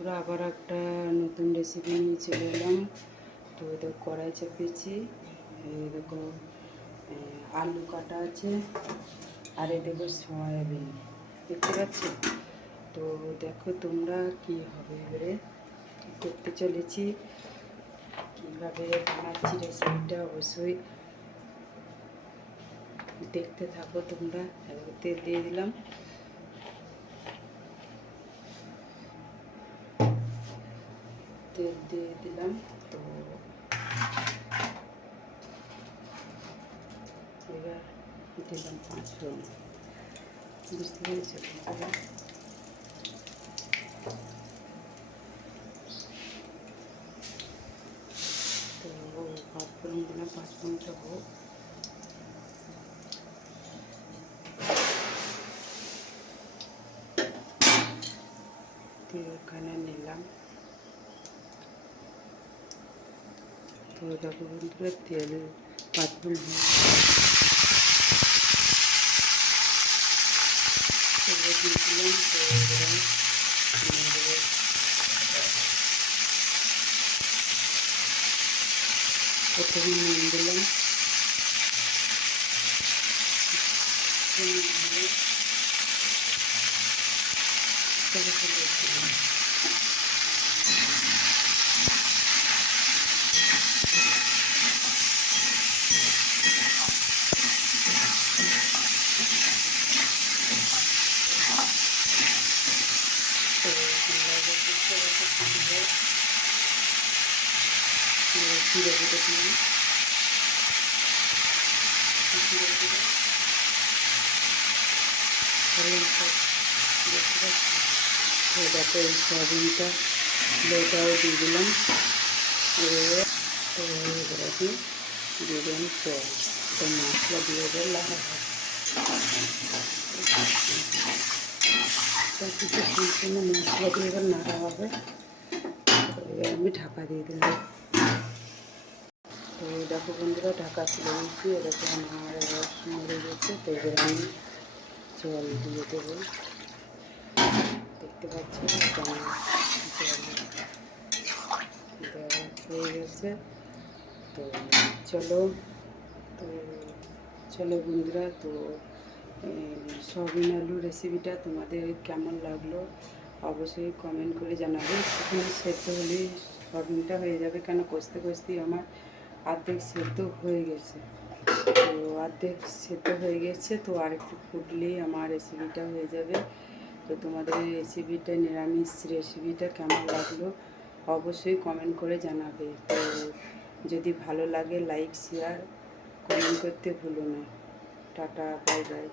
বন্ধুরা, আবার একটা নতুন রেসিপি নিয়ে চলে এলাম। তো এটা কড়াই চাপিয়েছি, এই দেখো আলু কাটা আছে, আর এই দেখো সয়াবিন, দেখতে পাচ্ছ? তো দেখো তোমরা কি হবে এবারে করতে চলেছি, কীভাবে বানাচ্ছি রেসিপিটা অবশ্যই দেখতে থাকো তোমরা। তেল দিয়ে দিলাম, তেল দিয়ে দিলাম। তো এবার দিলাম 5 ফোড়ন, বুঝতে পেরেছি? তো 5 ফোড়ন দিলাম, 5 ফোড়নটা হোক। তেলখানে নিলাম। তো দেখো বন্ধুরা, তেল 5 ফোড়ন দিয়ে দিলাম। তো প্রথমে নুন দিলাম, জিরে গুঁড়ো দিলাম, দেখো এই সয়াবিনটা লেটাও দিয়ে দিলাম। এবার তো এবার দিয়ে দিলাম জল। তো মশলা দিয়ে এবার লাগা হয়, কিছু সম্পূর্ণ মশলা দিয়ে এবার নাড়া হবে। এবার আমি ঢাকা দিয়ে দিলাম। তো দেখো বন্ধুরা, ঢাকা তুলে নিচ্ছি। এরকম আমার রস মরে গেছে। তো এবার আমি জল দিয়ে দেবো, দেখতে পাচ্ছি কেমন জল দেওয়া হয়ে গেছে। তো চলো বন্ধুরা, তো সয়াবিন আলু রেসিপিটা তোমাদের কেমন লাগলো অবশ্যই কমেন্ট করে জানাবে। সেখানে সেদ্ধ হলেই সয়াবিনটা হয়ে যাবে, কেন কষতে কষতেই আমার অর্ধেক সেদ্ধ হয়ে গেছে। তো অর্ধেক সেদ্ধ হয়ে গেছে, তো আর একটু ফুটলেই আমার রেসিপিটা হয়ে যাবে। তো তোমাদের এই রেসিপিটা, নিরামিষ রেসিপিটা কেমন লাগলো অবশ্যই কমেন্ট করে জানাবে। তো যদি ভালো লাগে লাইক শেয়ার কমেন্ট করতে ভুলো না। Tata, bye bye.